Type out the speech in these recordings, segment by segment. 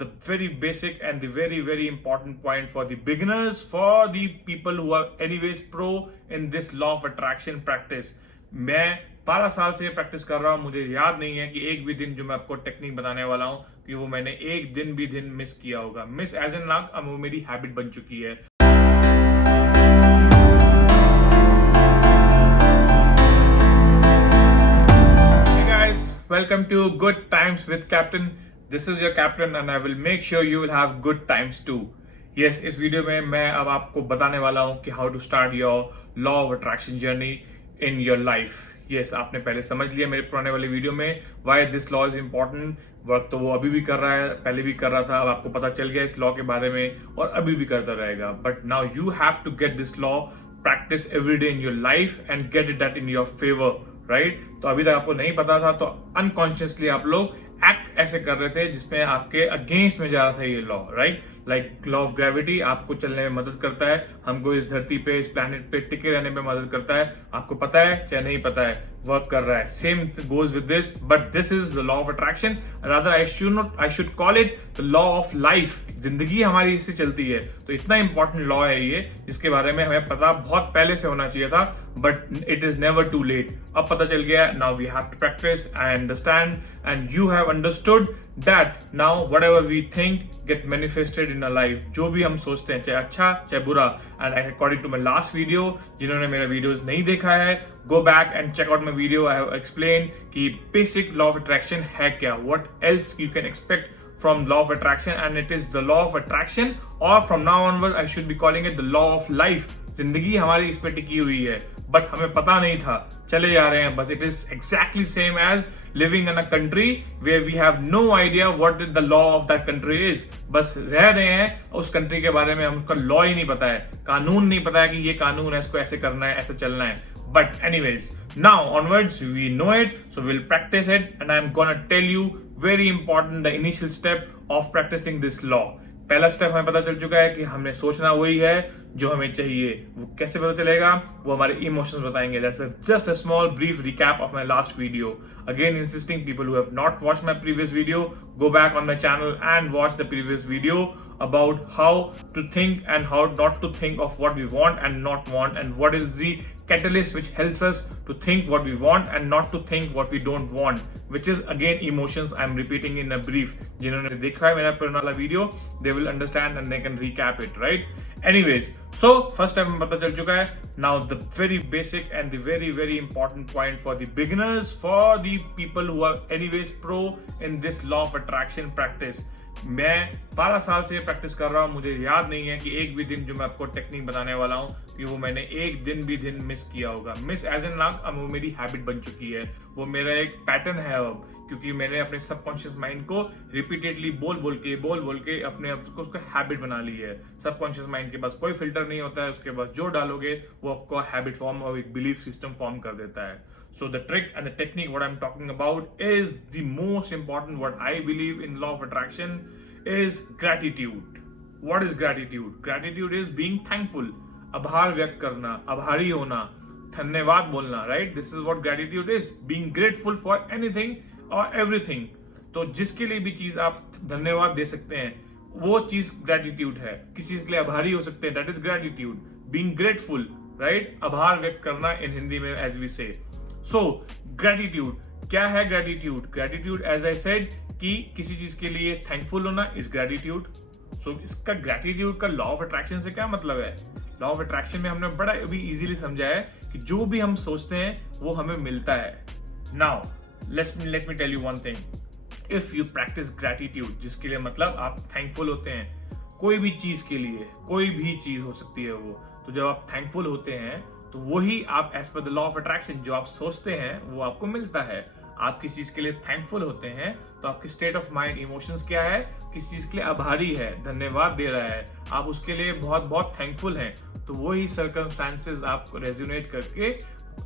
the very basic and the very important point for the beginners, for the people who are anyways pro in this law of attraction practice. मैं 12 साल से practice कर रहा हूँ, मुझे याद नहीं है कि एक भी दिन जो मैं आपको टेक्निक बताने वाला हूँ कि वो मैंने एक दिन भी मिस किया होगा. मिस एज एन नाक, अब वो मेरी हैबिट बन चुकी है. Welcome to Good Times with Captain. This is your captain and I will make sure you will have good times too. Yes, इस वीडियो में मैं अब आपको बताने वाला हूँ कि how to start your law of attraction journey in your life. Yes, आपने पहले समझ लिया मेरे पुराने वाले वीडियो में why this law is important. Work तो वो अभी भी कर रहा है, पहले भी कर रहा था, अब आपको पता चल गया इस लॉ के बारे में और अभी भी करता रहेगा. But now you have to get this law, practice every day in your life and get it that in your favor. Right तो अभी तक आपको नहीं पता था तो अनकॉन्शियसली आप लोग एक्ट ऐसे कर रहे थे जिसमें आपके अगेंस्ट में जा रहा था ये law. Right like law of gravity आपको चलने में मदद करता है, हमको इस धरती पे इस प्लैनेट पे टिके रहने में मदद करता है. आपको पता है चाहे नहीं पता है, वर्क कर रहा है. Same goes with this, but this is the law of attraction. Rather I should call it the law of life. जिंदगी हमारी इससे चलती है, तो इतना इंपॉर्टेंट लॉ है ये जिसके बारे में हमें पता बहुत पहले से होना चाहिए था, but it is never too late. अब पता चल गया. Now we have to practice and understand and you have understood that now whatever we think get manifested in a life. जो भी हम सोचते हैं, चाहे अच्छा चाहे बुरा, and according to my last video, जिन्होंने मेरा वीडियोस नहीं देखा है, go back and check out my video. I have explain कि बेसिक लॉ ऑफ अट्रैक्शन है क्या, what else you can expect from law of attraction, and it is the law of attraction, or from now onward I should be calling it the law of life. जिंदगी हमारी इस पे टिकी हुई है, but हमें पता नहीं था, चले जा रहे हैं बस. It is exactly same as living in a country where we have no idea what the law of that country is. बस रह रहे हैं उस कंट्री के बारे में, हमको लॉ ही नहीं पता है, कानून नहीं पता है कि ये कानून है, इसको ऐसे करना है, ऐसे चलना है. But anyways, now onwards we know it, so we'll practice it, and I'm gonna tell you very important the initial step of practicing this law. पहला स्टेप हमें पता चल चुका है कि हमने सोचना वही है जो हमें चाहिए. वो कैसे पता चलेगा, वो हमारे इमोशंस बताएंगे. That's just a small brief recap of my last video. Again insisting people who have not watched my previous video, go back on my channel and watch the previous video about how to think and how not to think of what we want and not want, and what is the catalyst which helps us to think what we want and not to think what we don't want, which is again emotions. I'm repeating in a brief. जिन्होंने देखा है मेरा पुराना video, they will understand and they can recap it, right? Anyways, so first step हमें पता चल चुका है. Now the very basic and the very important point for the beginners, for the people who are anyways pro in this law of attraction practice. मैं 12 साल से practice कर रहा हूँ, मुझे याद नहीं है कि एक भी दिन जो मैं आपको टेक्निक बताने वाला हूँ कि वो मैंने एक दिन भी मिस किया होगा. मिस एज एन नाक, अब वो मेरी हैबिट बन चुकी है, वो मेरा एक पैटर्न है अब, क्योंकि मैंने अपने सबकॉन्शियस माइंड को रिपीटेडली बोल के अपने आप को उसको हैबिट बना ली है. सबकॉन्शियस माइंड के पास कोई फिल्टर नहीं होता है, उसके पास जो डालोगे वो आपको हैबिट फॉर्म और एक बिलीफ सिस्टम फॉर्म कर देता है. So the trick and the technique what I'm talking about is the most important. What I believe in law of attraction is gratitude. What is gratitude? Gratitude is being thankful. आभार व्यक्त करना, आभारी होना, धन्यवाद बोलना. Right? This is what gratitude is. Being grateful for anything or everything. तो जिसके लिए भी चीज आप धन्यवाद दे सकते हैं, वो चीज ग्रेटिट्यूड है. किसी के लिए आभारी हो सकते हैं, that is gratitude. Being grateful, right? आभार व्यक्त करना in हिंदी में as we say. So gratitude, क्या है gratitude? Gratitude as I said कि किसी चीज के लिए थैंकफुल होना is gratitude. So इसका gratitude का law of attraction से क्या मतलब है? law of attraction में हमने बड़ा अभी इजीली समझा है कि जो भी हम सोचते हैं वो हमें मिलता है. Now let me tell you one thing. If you practice gratitude, जिसके लिए मतलब आप थैंकफुल होते हैं कोई भी चीज के लिए, कोई भी चीज हो सकती है वो, तो जब आप थैंकफुल होते हैं तो वही आप as per the law of attraction जो आप सोचते हैं वो आपको मिलता है. आप किसी चीज के लिए थैंकफुल होते हैं तो आपकी स्टेट ऑफ माइंड, इमोशंस क्या है, किसी चीज के लिए आभारी है, धन्यवाद दे रहा है, आप उसके लिए बहुत थैंकफुल हैं, तो वही सर्कमस्टेंसेस आप रेजोनेट करके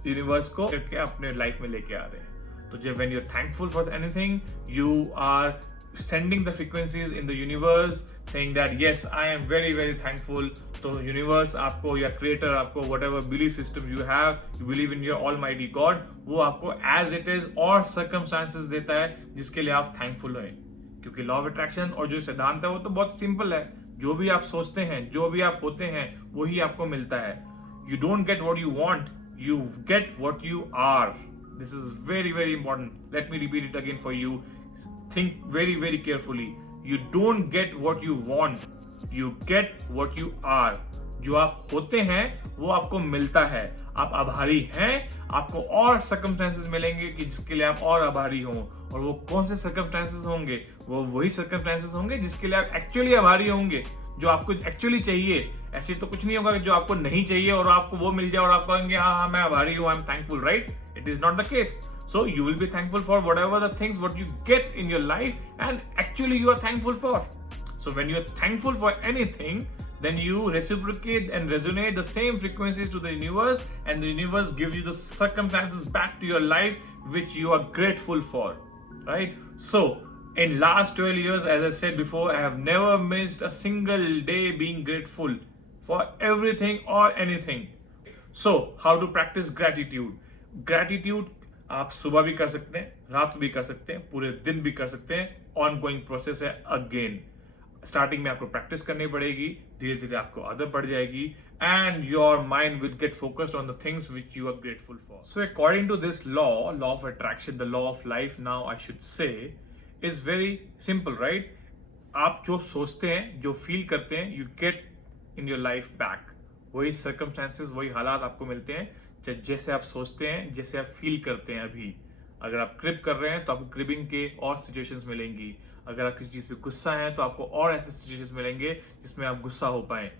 यूनिवर्स को करके अपने लाइफ में लेके आ रहे हैं. तो जब when you are thankful for anything, you are sending the frequencies in the universe saying that yes, I am very thankful. तो universe आपको या creator आपको whatever belief system you have, you believe in your almighty God, वो आपको as it is और circumstances देता है जिसके लिए आप thankful हैं. क्योंकि लॉ ऑफ अट्रैक्शन और जो सिद्धांत है वो तो बहुत सिंपल है। जो भी आप सोचते हैं, जो भी आप होते हैं, वही आपको मिलता है। You don't get what you want, you get what you are. This is very very important. Let me repeat it again for you. Think very very carefully. You don't get what you want, you get what you are. जो आप होते हैं वो आपको मिलता है। आप आभारी हैं, आपको और सर्कमस्टेंसेस मिलेंगे कि जिसके लिए आप और आभारी हों। और वो कौन से सर्कमस्टेंसेस होंगे? वो वही सर्कमस्टेंसेस होंगे जिसके लिए आप एक्चुअली आभारी होंगे, जो आपको एक्चुअली चाहिए। ऐसे तो कुछ नहीं होगा जो आपको नहीं चाहिए और आपको वो मिल जाए और आप कहेंगे हाँ मैं आभारी हूँ, I am thankful, right? It is not the case. So you will be thankful for whatever the things what you get in your life and actually you are thankful for. So when you are thankful for anything, then you reciprocate and resonate the same frequencies to the universe, and the universe gives you the circumstances back to your life which you are grateful for, right? So in last 12 years, as I said before, I have never missed a single day being grateful for everything or anything. So how to practice gratitude? Gratitude आप सुबह भी कर सकते हैं, रात भी कर सकते हैं, पूरे दिन भी कर सकते हैं. ऑन गोइंग प्रोसेस है. अगेन स्टार्टिंग में आपको प्रैक्टिस करनी पड़ेगी, धीरे धीरे आपको आदत पड़ जाएगी, and your mind will get focused on the things which you are grateful for. So according to this law of attraction, the law of life, now I should say, is very simple, right? आप जो सोचते हैं, जो feel करते हैं, you get in your life back. वही circumstances, वही हालात आपको मिलते हैं जैसे आप सोचते हैं, जैसे आप फील करते हैं. अभी अगर आप क्रिप कर रहे हैं तो आपको क्रिपिंग के और सिचुएशंस मिलेंगी. अगर आप किसी चीज पे गुस्सा हैं तो आपको और ऐसे सिचुएशंस मिलेंगे जिसमें आप गुस्सा हो पाए.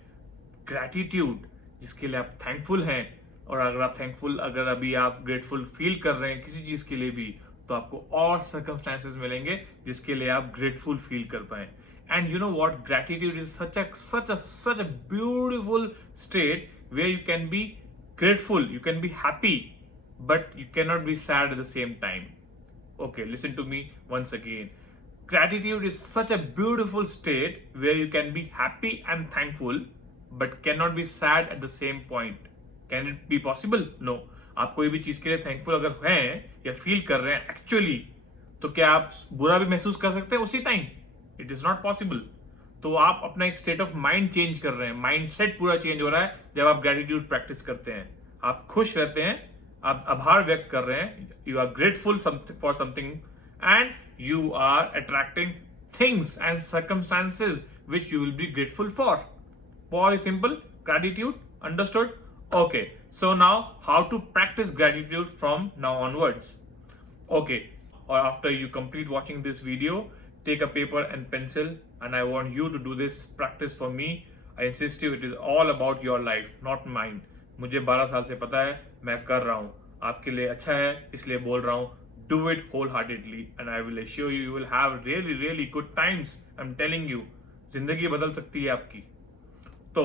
ग्रैटिट्यूड, जिसके लिए आप थैंकफुल हैं, और अगर आप थैंकफुल, अगर अभी आप ग्रेटफुल फील कर रहे हैं किसी चीज के लिए भी, तो आपको और सर्कमस्टेंसेस मिलेंगे जिसके लिए आप ग्रेटफुल फील कर पाए. And you know what? Gratitude is such a beautiful state where you can be grateful, you can be happy, but you cannot be sad at the same time. Okay, listen to me once again. Gratitude is such a beautiful state where you can be happy and thankful, but cannot be sad at the same point. Can it be possible? No. आप कोई भी चीज के लिए thankful अगर हैं या feel कर रहे हैं एक्चुअली, तो क्या आप बुरा भी महसूस कर सकते हैं उसी time? It is not possible. तो आप अपना एक स्टेट ऑफ माइंड चेंज कर रहे हैं, माइंड सेट पूरा चेंज हो रहा है जब आप ग्रेटिट्यूड प्रैक्टिस करते हैं. आप खुश रहते हैं, आप आभार व्यक्त कर रहे हैं, you are grateful for something, and you are attracting things and circumstances which you will be grateful for. Very simple. Gratitude, understood? Okay, so now how to practice gratitude from now onwards. Okay, or after you complete watching this video, take a paper and pencil, and I want you to do this practice for me. I insist you, it is all about your life, not mine. मुझे 12 साल से पता है, मैं कर रहा हूँ, आपके लिए अच्छा है इसलिए बोल रहा हूँ. Do it wholeheartedly and I will assure you, you will have really really good times. I'm telling you, जिंदगी बदल सकती है आपकी. तो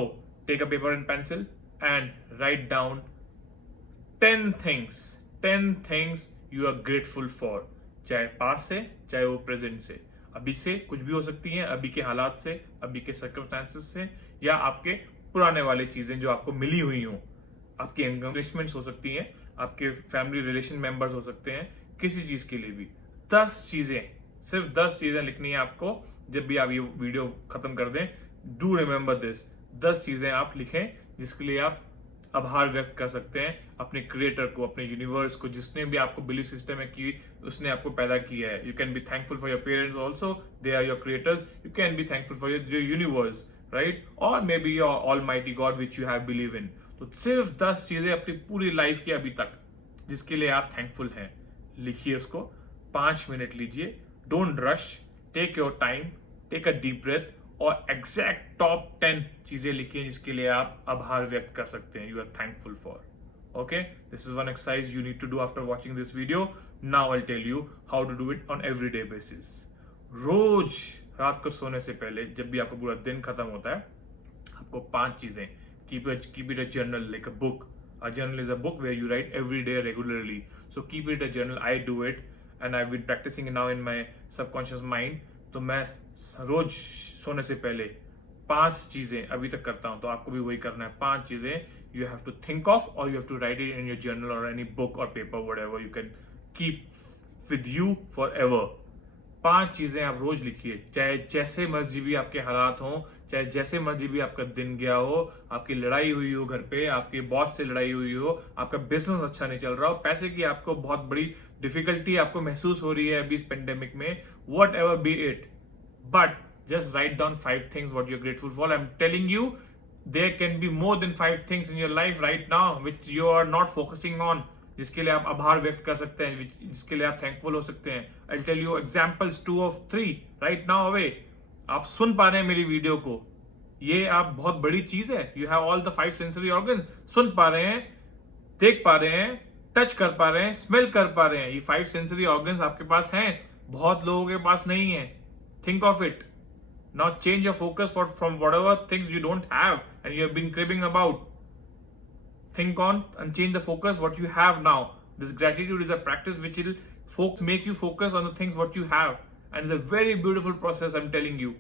take a paper and pencil and write down 10 things you are grateful for. चाहे पास से, चाहे वो प्रेजेंट से, अभी से कुछ भी हो सकती हैं, अभी के हालात से, अभी के सर्कमस्टेंसेस से, या आपके पुराने वाले चीजें जो आपको मिली हुई हों. आपकी एंगेजमेंट्स हो सकती हैं, आपके फैमिली रिलेशन मेंबर्स हो सकते हैं, किसी चीज के लिए भी. 10 चीजें, सिर्फ 10 चीजें लिखनी है आपको. जब भी आप ये वीडियो खत्म कर दें, डू रिमेंबर दिस. 10 चीजें आप लिखें जिसके लिए आप आभार व्यक्त कर सकते हैं अपने क्रिएटर को, अपने यूनिवर्स को, जिसने भी आपको बिलीफ सिस्टम है कि उसने आपको पैदा किया है. You can be thankful for your parents also, they are your creators. You can be thankful for your universe, right? और may be your almighty god which you have believe in. तो सिर्फ 10 चीजें अपनी पूरी लाइफ की अभी तक जिसके लिए आप थैंकफुल हैं, लिखिए उसको. 5 मिनट लीजिए, don't rush, take your time, take a deep breath, और एग्जैक्ट टॉप 10 चीजें लिखिए जिसके लिए आप आभार व्यक्त कर सकते हैं, you are thankful for. Okay, this is one exercise you need to do after watching this video. Now I'll tell you how to do it on everyday basis. रोज रात को सोने से पहले, जब भी आपका पूरा दिन खत्म होता है, आपको 5 चीजें, keep it a journal, like a book. A journal is a book where you write every day regularly. So keep it a journal. I do it and I've been practicing it now in my subconscious mind. तो मैं रोज सोने से पहले 5 चीजें अभी तक करता हूं, तो आपको भी वही करना है. 5 चीजें you have to think of, or you have to write it in your journal or any book or paper, whatever you can keep with you forever. 5 चीजें आप रोज लिखिए, चाहे जैसे मर्जी भी आपके हालात हों, चाहे जैसे मर्जी भी आपका दिन गया हो, आपकी लड़ाई हुई हो घर पे, आपके बॉस से लड़ाई हुई हो, आपका बिजनेस अच्छा नहीं चल रहा हो, पैसे की आपको बहुत बड़ी डिफिकल्टी आपको महसूस हो रही है अभी इस पेंडेमिक में, what ever be it, but just write down 5 things what you're grateful for. I'm telling you, there can be more than 5 things in your life right now which you are not focusing on, जिसके लिए आप आभार व्यक्त कर सकते हैं, जिसके लिए आप थैंकफुल हो सकते हैं. I'll tell you examples 2 of 3 right now away. आप सुन पा रहे हैं मेरी वीडियो को, ये आप बहुत बड़ी चीज है. You have all the 5 sensory organs. सुन पा रहे हैं, देख पा रहे हैं, टच कर पा रहे हैं, स्मेल कर पा रहे हैं. ये 5 सेंसरी ऑर्गन्स आपके पास हैं, बहुत लोगों के पास नहीं है. Think of it. Now change your focus from whatever things you don't have and you have been cribbing about. Think on and change the focus what you have now. This gratitude is a practice which will make you focus on the things what you have, and it's a very beautiful process. I'm telling you.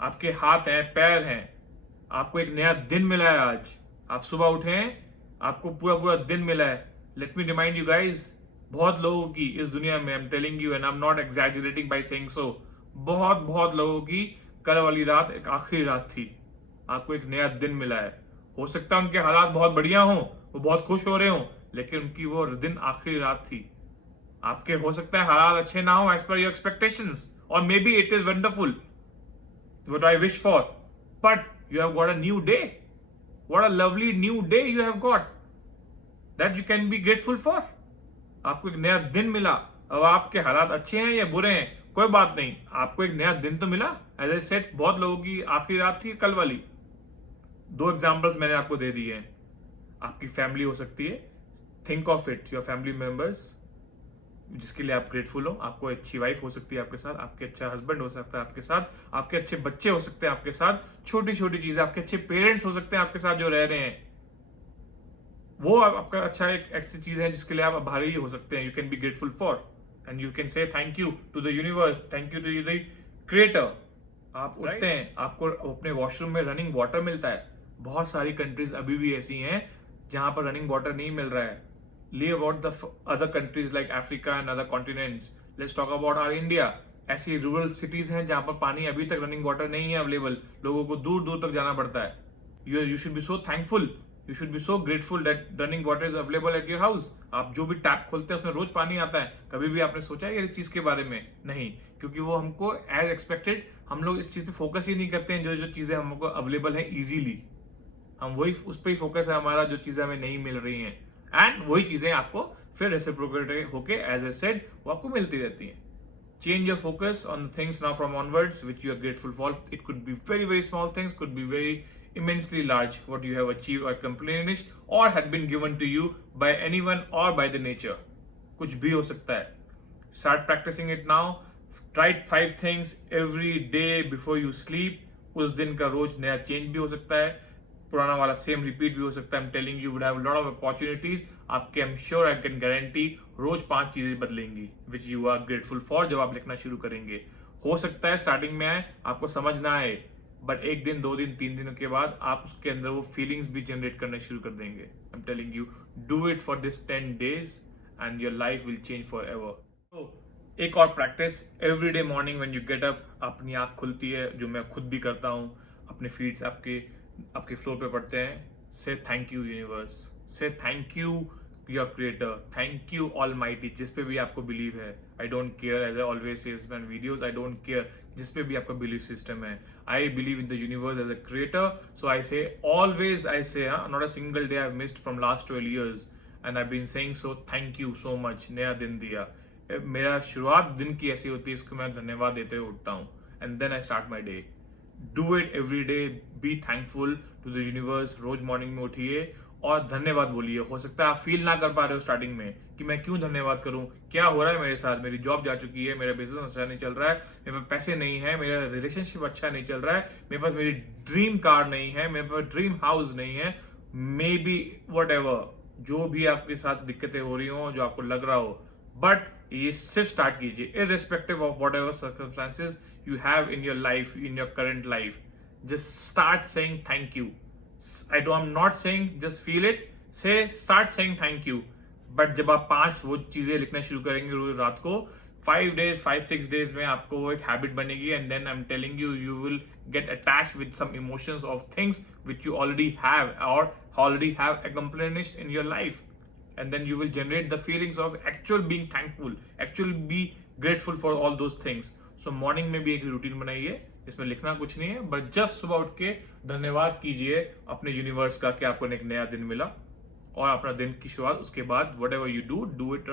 आपके हाथ हैं, पैर हैं, आपको एक नया दिन मिला है आज. आप सुबह उठे हैं, आपको पूरा पूरा दिन मिला है. Let me remind you guys, बहुत लोगों की इस दुनिया में, I'm telling you and I'm not exaggerating by saying so, बहुत लोगों की कल वाली रात एक आखिरी रात थी. आपको एक नया दिन मिला है. हो सकता है उनके हालात बहुत बढ़िया हों, वो बहुत खुश हो रहे हों, लेकिन उनकी वो दिन आखिरी रात थी. आपके हो सकता है हालात अच्छे ना हो एज पर योर एक्सपेक्टेशंस, और may B it is wonderful what I wish for, but you have got a new day. What a lovely new day you have got that you can B grateful for. आपको एक नया दिन मिला. अब आपके हालात अच्छे हैं या बुरे हैं, कोई बात नहीं, आपको एक नया दिन तो मिला. एज आई सेड, बहुत लोगों की आखिरी रात थी कल वाली. 2 एग्जांपल्स मैंने आपको दे दिए हैं. आपकी फैमिली हो सकती है. Think of it, your family members जिसके लिए आप ग्रेटफुल हो. आपको अच्छी वाइफ हो सकती है आपके साथ, आपके अच्छा हस्बैंड हो सकता है आपके साथ, आपके अच्छे बच्चे हो सकते हैं आपके साथ, छोटी छोटी चीजें, आपके अच्छे पेरेंट्स हो सकते हैं आपके साथ जो रह रहे हैं. वो आपका अच्छा एक ऐसी चीज है जिसके लिए आप आभारी हो सकते हैं. You can B grateful for. And you can say thank you to the universe, thank you to the creator. आप उठते हैं, आपको अपने वॉशरूम में रनिंग वाटर मिलता है. बहुत सारी कंट्रीज अभी भी ऐसी हैं जहां पर रनिंग वाटर नहीं मिल रहा है. Leave about the other countries like Africa and other continents. Let's talk about our India. ऐसी रूरल सिटीज हैं जहां पर पानी अभी तक रनिंग वाटर नहीं है अवेलेबल. लोगों को दूर दूर तक जाना पड़ता है. You should be so thankful. You should be so grateful that running water is available at your house. आप जो भी टैप खोलते हैं उसमें रोज पानी आता है. कभी भी आपने सोचा है इस चीज के बारे में? नहीं, क्योंकि वो हमको एज एक्सपेक्टेड, हम लोग इस चीज पे फोकस ही नहीं करते हैं. जो जो चीजें हमको अवेलेबल है इजीली, हम वही उस पर ही फोकस है हमारा, जो चीजें हमें नहीं मिल रही हैं. एंड वही चीजें आपको फिर रेसिप्रोकेट होके एज ए सेड वो आपको मिलती रहती हैं. Change your focus on the things now from onwards which you are grateful for. It could be very small things, could be very immensely large, what you have achieved or accomplished or had been given to you by anyone or by the nature. कुछ भी हो सकता है. Start practicing it now. Write 5 things every day before you sleep. उस दिन का रोज नया change भी हो सकता है, पुराना वाला सेम रिपीट भी हो सकता है. I'm telling you, would have a lot of opportunities. आपके I'm sure I can guarantee रोज 5 चीजें बदलेंगी which you are grateful for जब आप लिखना शुरू करेंगे. हो सकता है स्टार्टिंग में आए, आपको समझ ना आए, बट 1 दिन 2 दिन 3 दिनों के बाद आप उसके अंदर वो फीलिंग्स भी जनरेट करना शुरू कर देंगे. आई am telling you, do it for this 10 days and your life will change for ever. तो एक और practice, every day morning when you get up, अपनी आंख खुलती है, जो मैं खुद भी करता हूँ, अपने फीट्स आपके फ्लोर पे पड़ते हैं. Say thank you universe, say thank you your creator, thank you almighty, जिस पे भी आपको बिलीव है. I don't care, as I always says in videos, I don't care जिस पे भी आपका बिलीफ सिस्टम है. I believe in the universe as a creator. So I say always, I say not a single day I have missed from last 12 years and I been saying so thank you so much. नया दिन दिया, मेरा शुरुआत दिन की ऐसी होती है, इसको मैं धन्यवाद देते हुए उठता हूँ. And then I start my day. Do it every day. Be thankful to the universe. रोज मॉर्निंग में उठिए और धन्यवाद बोलिए. हो सकता है आप फील ना कर पा रहे हो स्टार्टिंग में कि मैं क्यों धन्यवाद करूं, क्या हो रहा है मेरे साथ, मेरी जॉब जा चुकी है, मेरा बिजनेस अच्छा नहीं चल रहा है, मेरे पास पैसे नहीं है, मेरा रिलेशनशिप अच्छा नहीं चल रहा है, मेरे पास मेरी ड्रीम कार नहीं है, मेरे पास ड्रीम हाउस नहीं है, मे बी वट एवर, जो भी आपके साथ दिक्कतें हो रही हो, जो आपको लग रहा हो, बट ये सिर्फ स्टार्ट कीजिए. Irrespective of what ever circumstances you have in your life, in your current life, just start saying thank you. I'm not saying just feel it, start saying thank you. But जब आप 5 वो चीजें लिखना शुरू करेंगे रोज रात को, 5 days में आपको वो एक हैबिट बनेगी and then I am telling you you will get attached with some emotions of things which you already have or already have accomplished in your life, and then you will generate the feelings of actual being thankful, actual be grateful for all those things. So morning में भी एक routine बनाइए, इसमें लिखना कुछ नहीं है, but just सुबह उठ के धन्यवाद कीजिए अपने यूनिवर्स का कि आपको एक नया दिन मिला, और अपना दिन की शुरुआत उसके बाद what ever you do it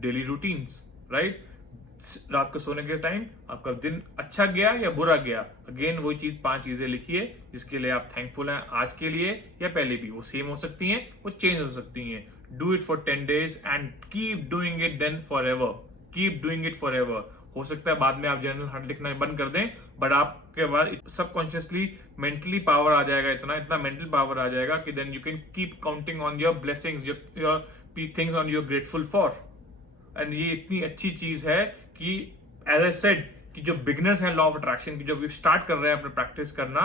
daily routines, right? रात को सोने के टाइम आपका दिन अच्छा गया या बुरा गया, अगेन वही चीज 5 चीजें लिखिए जिसके लिए आप थैंकफुल हैं आज के लिए या पहले भी, वो सेम हो सकती हैं, वो चेंज हो सकती हैं. Do it for 10 days and keep doing it then forever, keep doing it forever. हो सकता है बाद में आप जर्नल हट लिखना बंद कर दें, बट आपके बाद सबकॉन्शियसली मेंटली पावर आ जाएगा, इतना मेंटल पावर आ जाएगा कि then you can keep counting on your blessings, your things on your grateful for. And ये इतनी अच्छी चीज है कि एज आई सेड कि जो बिगिनर्स हैं लॉ ऑफ अट्रैक्शन की, जो अभी स्टार्ट कर रहे हैं अपने प्रैक्टिस करना,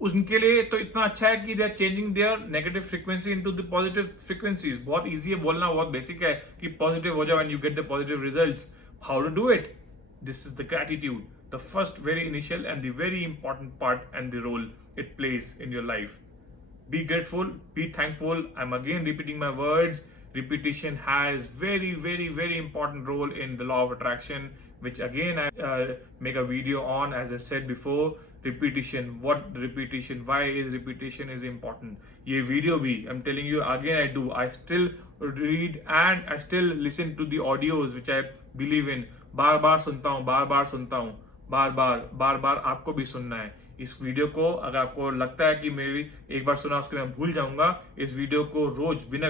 उनके लिए तो इतना अच्छा है कि they are changing their negative frequency into the positive frequencies. बहुत इजी है बोलना, बहुत बेसिक है कि पॉजिटिव हो जाओ and you get the positive results. How to do it? This is the gratitude, the first very initial and the very important part and the role it plays in your life. Be grateful, be thankful. I'm again repeating my words. Repetition has very important role in the law of attraction, which again I make a video on. As I said before, repetition, what repetition, why is repetition is important. Ye video bhi I'm telling you again, I still read and I still listen to the audios which I believe in. बार बार सुनता हूँ, बार बार आपको भी सुनना है इस video को. अगर आपको लगता है कि मेरी एक बार सुना उसके मैं भूल जाऊंगा, इस वीडियो को रोज बिना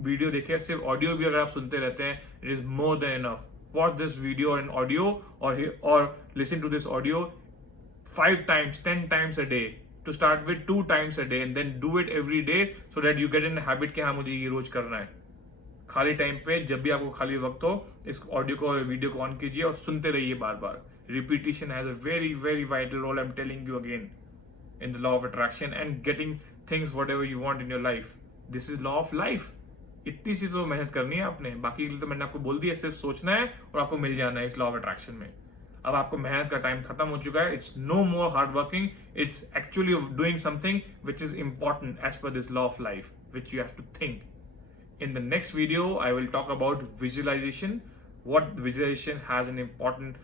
वीडियो देखे सिर्फ ऑडियो भी अगर आप सुनते रहते हैं, it is more than enough. Watch this video in audio और listen to this audio 5 times 10 times a day, to start with 2 times a day, and then do it every day so that you get in a habit कि हाँ मुझे ये रोज करना है. खाली time पे जब भी आपको खाली वक्त हो इस ऑडियो को वीडियो को ऑन कीजिए और सुनते रहिए बार बार. Repetition has a very vital role, I'm telling you again, in the law of attraction and getting things whatever you want in your life. This is law of life. इतनी सी तो मेहनत करनी है आपने, बाकी तो मैंने आपको बोल दिया, सिर्फ सोचना है और आपको मिल जाना है इस लॉ ऑफ अट्रैक्शन में. अब आपको मेहनत का टाइम खत्म हो चुका है. It's no more hard working, it's actually doing something which is important as per this law of life which you have to think. In the next video, I will talk about visualization, what visualization has an important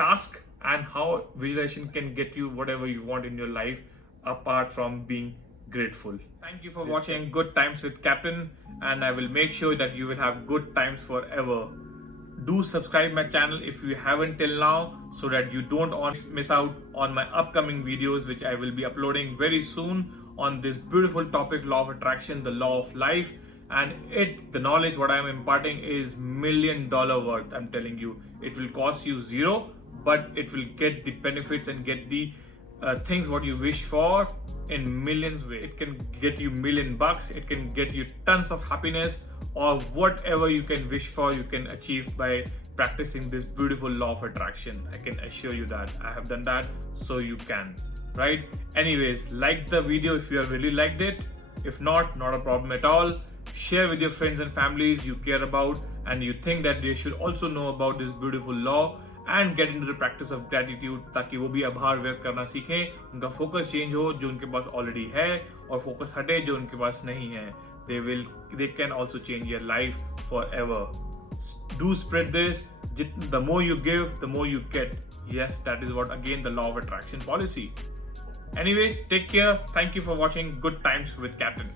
task, and how visualization can get you whatever you want in your life apart from being grateful. Thank you for watching Good Times with Captain, and I will make sure that you will have good times forever. Do subscribe my channel if you haven't till now, so that you don't miss out on my upcoming videos which I will be uploading very soon on this beautiful topic, law of attraction, the law of life. And the knowledge what I am imparting is $1 million worth. I'm telling you, it will cost you zero, but it will get the benefits and get the things what you wish for in millions ways. It can get you $1 million, it can get you tons of happiness, or whatever you can wish for you can achieve by practicing this beautiful law of attraction. I can assure you that I have done that, so you can, right? Anyways, like the video if you have really liked it. If not a problem at all. Share with your friends and families you care about and you think that they should also know about this beautiful law, and get into the practice of gratitude ताकि वो भी आभार व्यक्त करना सीखें, उनका focus change हो जो उनके पास ऑलरेडी है और फोकस हटे जो उनके पास नहीं है. They can also change your life forever. Do spread this. The more you give, the more you get. Yes, that is what again the law of attraction policy. Anyways, take care. Thank you for watching Good Times with Captain.